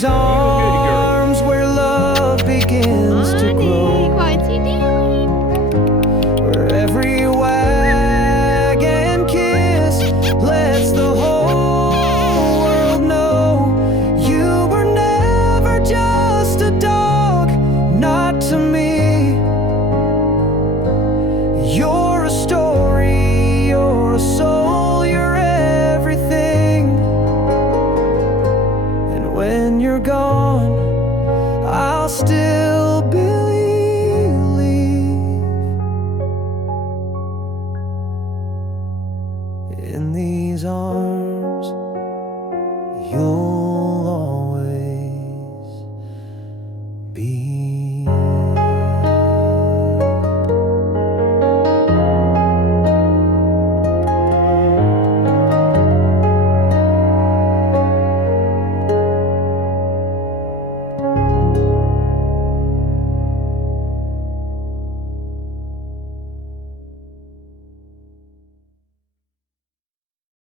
these arms where love begins to grow, What's he doing? where every wag and kiss lets the whole world know you were never just a dog, not to me. You're a story, you're a soul, you're everything. And when you're gone, I'll still